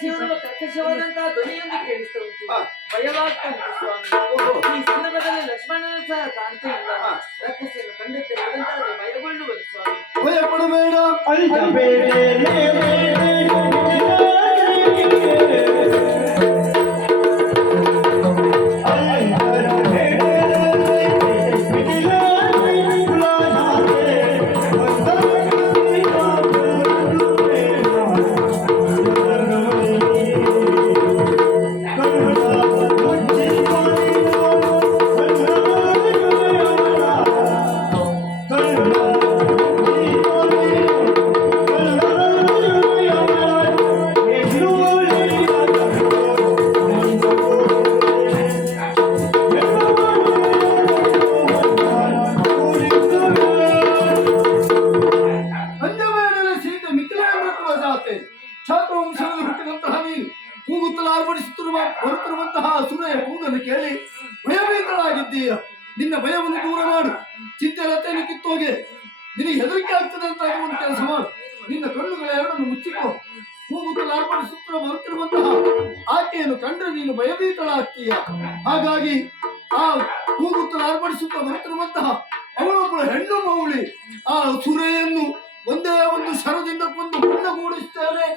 ಶಿವರುವ ಕರ್ಕಶವಾದಂತಹ ಧ್ವನಿಯೊಂದು ಕೇಳಿಸ್ತಾ ಉಂಟು. ಭಯವಾಗ್ತಾ ಉಂಟು ಸ್ವಾಮಿ. ಈ ಸಂದರ್ಭದಲ್ಲಿ ಲಕ್ಷ್ಮಣನ ಸಹ ಕಾಣ್ತಾ ಇಲ್ಲ. ರಕ್ಕಸನ್ನು ಕಂಡುತ್ತೆ ಎಂದಾದ್ರೆ ಭಯಗೊಳ್ಳುವುದು ಸ್ವಾಮಿ. ಭಯಪಡಬೇಡ, ಛಾತ್ರವಂಶದಲ್ಲಿ ಹುಟ್ಟಿದಂತಹ ನೀನು ಕೂಗುತ್ತಲಾರ್ಪಡಿಸುತ್ತಿರುವ ಬರುತ್ತಿರುವಂತಹ ಸುರೆಯ ಕೂಗನ್ನು ಕೇಳಿ ಭಯಭೀತರಾಗಿದ್ದೀಯ. ನಿನ್ನ ಭಯವನ್ನು ದೂರ ಮಾಡು, ಚಿಂತೆಲತೆಯನ್ನು ಕಿತ್ತೋಗೆ. ನಿನಗೆ ಹೆದರಿಕೆ ಆಗ್ತದೆ ಅಂತ ಒಂದು ಕೆಲಸ ಮಾಡು. ನಿನ್ನ ಕಣ್ಣುಗಳ ಎರಡನ್ನು ಮುಚ್ಚಿಕೋ. ಕೂಗುತ್ತಲಾರ್ಪಡಿಸುತ್ತಿರುವ ಬರುತ್ತಿರುವಂತಹ ಆಕೆಯನ್ನು ಕಂಡ್ರೆ ನೀನು ಭಯಭೀತಳಾಗ್ತೀಯ. ಹಾಗಾಗಿ ಆ ಕೂಗುತ್ತಲಾರ್ಪಡಿಸುತ್ತಾ ಬರುತ್ತಿರುವಂತಹ ಅವಳೊಬ್ಬಳು ಹೆಣ್ಣು ಮೌಳಿ. ಆ ಸುರೆಯನ್ನು ಒಂದೇ ಒಂದು ಶರದಿಂದ ಕೊಂದು ಬಣ್ಣಗೂಡಿಸ್ತೇನೆ.